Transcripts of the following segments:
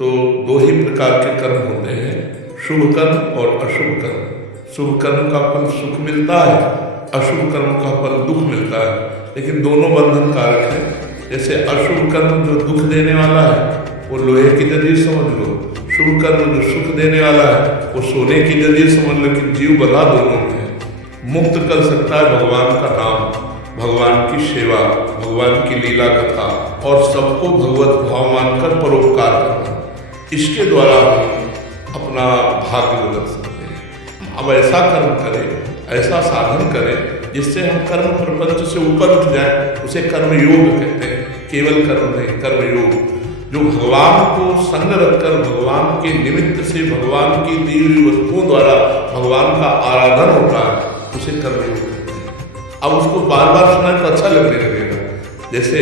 तो दो ही प्रकार के कर्म होते हैं, शुभ कर्म और अशुभ कर्म। शुभ कर्म का फल सुख मिलता है, अशुभ कर्म का फल दुख मिलता है, लेकिन दोनों बंधन कारक है। जैसे अशुभ कर्म जो दुख देने वाला है वो लोहे की जंजीर समझ लो, शुभ कर्म जो सुख देने वाला है वो सोने की जंजीर समझ लो, कि जीव बधा दोनों में है। मुक्त कर सकता है भगवान का नाम, भगवान की सेवा, भगवान की लीला कथा और सबको भगवत भाव मानकर परोपकार करना, इसके द्वारा हम अपना भाग्य बदल सकते हैं। अब ऐसा कर्म करें, ऐसा साधन करें जिससे हम कर्म प्रपंच से ऊपर उठ जाए, उसे कर्म योग कहते हैं। केवल कर्म नहीं, कर्म योग, जो भगवान को संग रखकर भगवान के निमित्त से भगवान की दी हुई वस्तुओं द्वारा भगवान का आराधन होता है, उसे कर्म योग कहते हैं। अब उसको बार बार सुनाए तो अच्छा लगने लगेगा। जैसे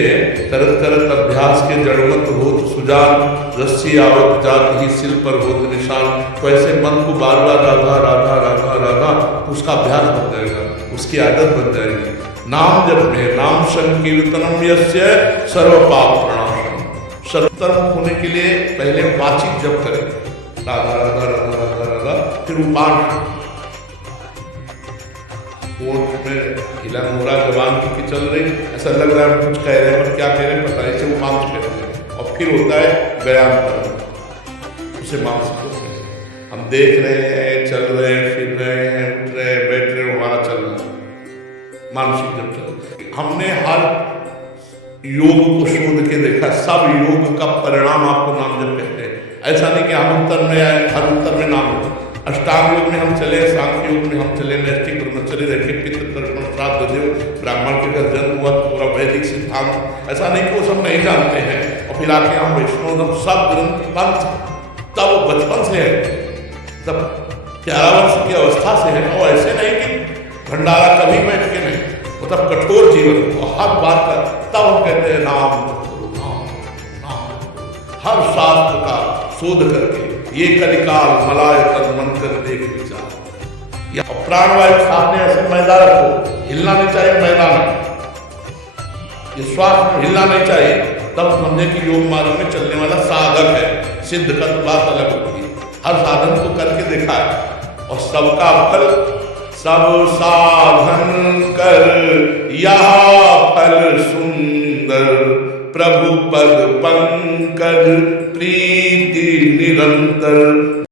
करत करत अभ्यास के जड़मत होत सुजान, रस्सी आवत जात ही सिल पर होत निशान। तो ऐसे मन को बार बार राधा राधा राधा राधा, उसका अभ्यास बन जाएगा, उसकी आदत बन जाएगी। नाम जप में नाम संकीर्तनम यस्य सर्व पाप प्रणाशम। सर्वतर्म होने के लिए पहले वाचिक जप करें, राधा राधा राधा राधा राधा, फिर उपान ओठ में हिला मोरा जवान की चल रही, ऐसा लग रहा है कुछ कह रहे हैं पर क्या कह रहे हैं पता नहीं, इसे उपान कहते हैं। और फिर होता है व्यायाम करना, उसे मानसिक होते हैं। हम देख रहे हैं, चल रहे हैं, फिर रहे हैं, उठ रहे हैं, बैठ रहे हैं, हमारा चल रहा है, मानसिक जब चल। हमने हर योग को शोध के देखा, सब योग का परिणाम आपको नाम जप कहते हैं। ऐसा नहीं कि हम उत्तर में आए, हर उत्तर में नाम हो। अष्टांग योग में हम चले, सांख्य योग में हम चले, नैष्ठिक ब्रह्मचर्य रखे, पितृ तर्पण श्राद्ध देव, ब्राह्मण के घर जन्म हुआ तो पूरा वैदिक सिद्धांत। ऐसा नहीं कि वो सब नहीं जानते हैं और फिर आके हम वैष्णव सब ग्रंथ पंथ तब बचपन से है, तब 11 वर्ष की अवस्था से है। और ऐसे नहीं कि भंडारा कभी बैठ के नहीं, वो तब कठोर जीवन और हर बात का, तब हम कहते हैं नाम नाम नाम। हर शास्त्र का शोध करके ये कलिकाल मलाय तन मन कर देख विचार। या प्राणवायु सामने ऐसे मैदान रखो, हिलना नहीं चाहिए मैदान में, ये श्वास में हिलना नहीं चाहिए, तब समझे कि योग मार्ग में चलने वाला साधक है। सिद्ध का तो बात अलग होती है, हर साधन को करके देखा है और सबका फल, सब साधन कर यह फल सुंदर, प्रभु पद पंकज प्रीति निरंतर।